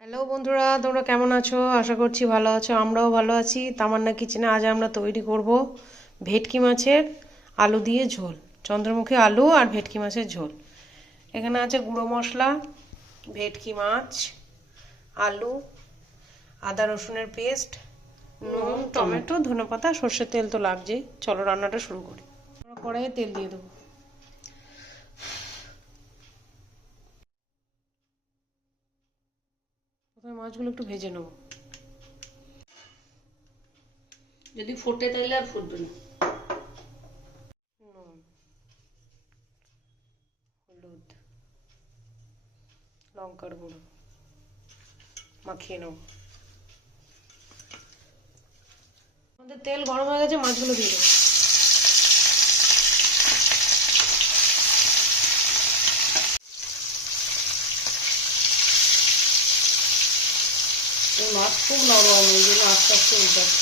Hello বন্ধুরা, তোমরা কেমন আছো? আশা করছি ভালো আছো। আমরাও ভালো আছি। তামান্না কিচেনে আজ আমরা তৈরি করব ভেটকি মাছের আলু দিয়ে ঝোল। চন্দ্রমুখী আলু আর ভেটকি মাছের ঝোল। এখানে আছে গুঁড়ো মশলা, ভেটকি মাছ, আলু, আদা রসুনের পেস্ট, নুন, টমেটো, ধনেপাতা, সর্ষের তেল তো লাগছেই। চলো রান্নাটা শুরু করি। কড়াইয়ে তেল দিয়ে দেবো। প্রথমে মাছগুলো একটু ভেজে নেবো। যদি ফোটে তাহলে আর ফুটবে না। নুন, হলুদ, লঙ্কার গুঁড়ো মাখিয়ে নেবো। আমাদের তেল গরম হয়ে গেছে, মাছগুলো দিয়ে দেবো। এই মাছ খুব নরম, এই জন্য আস্তে আস্তে উল্টাচ্ছে।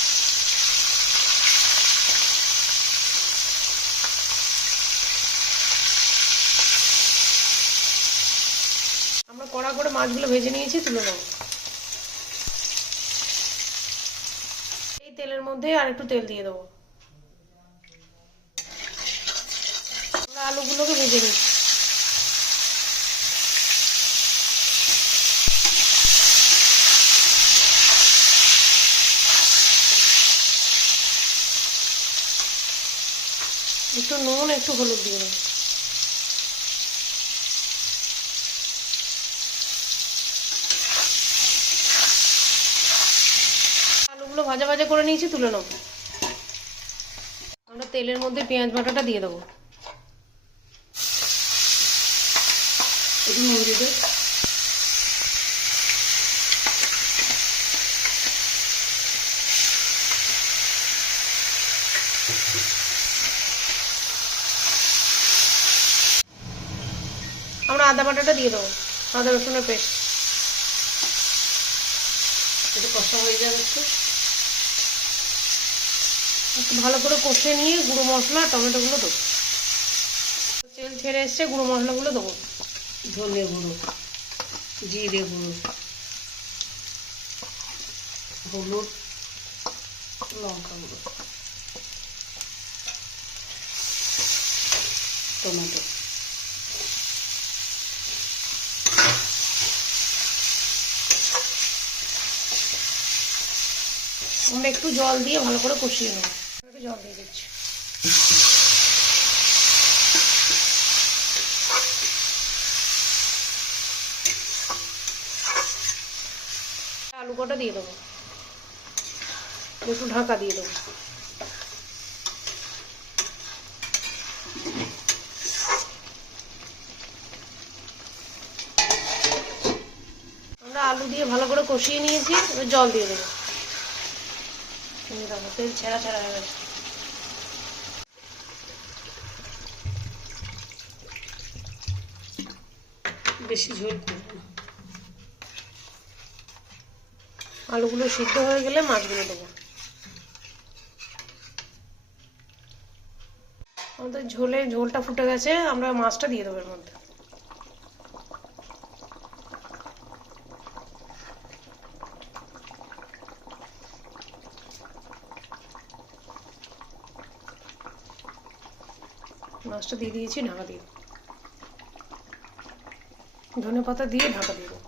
আমরা কড়া করে মাছগুলো ভেজে নিয়েছি, তুলে নেবো। এই তেলের মধ্যে আর একটু তেল দিয়ে দেবো। আমরা আলুগুলোকে ভেজে নিচ্ছি। একটু নুন, একটু হলুদ দিয়ে দেবো। আলুগুলো ভাজা ভাজা করে নিয়েছি, তুলে নেবো। আমরা তেলের মধ্যে পেঁয়াজ বাটাটা দিয়ে দেবো। একটু নুন দিয়ে দে। আমরা আদা বাটাটা দিয়ে দেবো, আদা রসুনের পেস্ট। একটু কষা হয়ে যাবে একটু ভালো করে কষে নিয়ে গুঁড়ো মশলা টমেটোগুলো দেবো। তেল ছেড়ে এসছে, গুঁড়ো মশলাগুলো দেবো। ধনে গুঁড়ো, জিরে গুঁড়ো, হলুদ, লঙ্কা গুঁড়ো, টমেটো। আমরা একটু জল দিয়ে ভালো করে কষিয়ে নেবো। একটু জল দিয়ে দিচ্ছি। আলু কটা দিয়ে দেবো, একটু ঢাকা দিয়ে দেবো। আমরা আলু দিয়ে ভালো করে কষিয়ে নিয়েছি, এবার জল দিয়ে দেবো। তেল ছেড়া ছেড়া হয়ে গেছে। বেশি ঝোল করবো না। আলুগুলো সিদ্ধ হয়ে গেলে মাছগুলো দেবো। আমাদের ঝোলটা ফুটে গেছে, আমরা মাছটা দিয়ে দেবো এর মধ্যে। মাছটা দিয়ে দিয়েছি, ঢাকা দিয়ে দেবো। ধনেপাতা দিয়ে ঢাকা দিয়ে দেবো।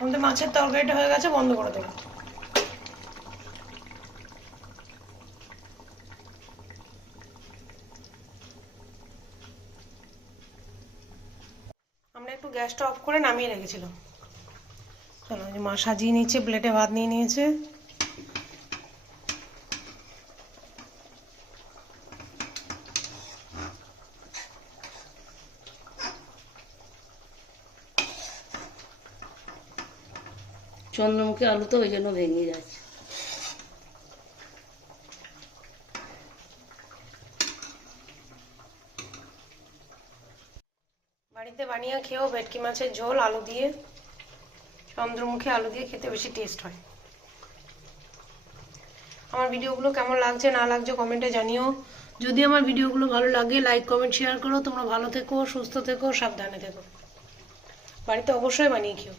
আমাদের মাছের তরকারিটা হয়ে গেছে, বন্ধ করে দেবো। আমরা একটু গ্যাসটা অফ করে নামিয়ে রেখেছিলাম। চলো, মা সাজিয়ে নিচ্ছে, প্লেটে ভাত নিয়ে নিয়েছে। চন্দ্রমুখী আলু তো ওই জন্য ভেঙে যাচ্ছে। বাড়িতে বানিয়ে খেয়েও ভেটকি মাছের ঝোল আলু দিয়ে। চন্দ্রমুখী আলু দিয়ে খেতে বেশি টেস্ট হয়। আমার ভিডিওগুলো কেমন লাগছে না লাগছে কমেন্টে জানিও। যদি আমার ভিডিওগুলো ভালো লাগে লাইক কমেন্ট শেয়ার করো। তোমরা ভালো থেকো, সুস্থ থেকো, সাবধানে থেকো। বাড়িতে অবশ্যই বানিয়ে খেও।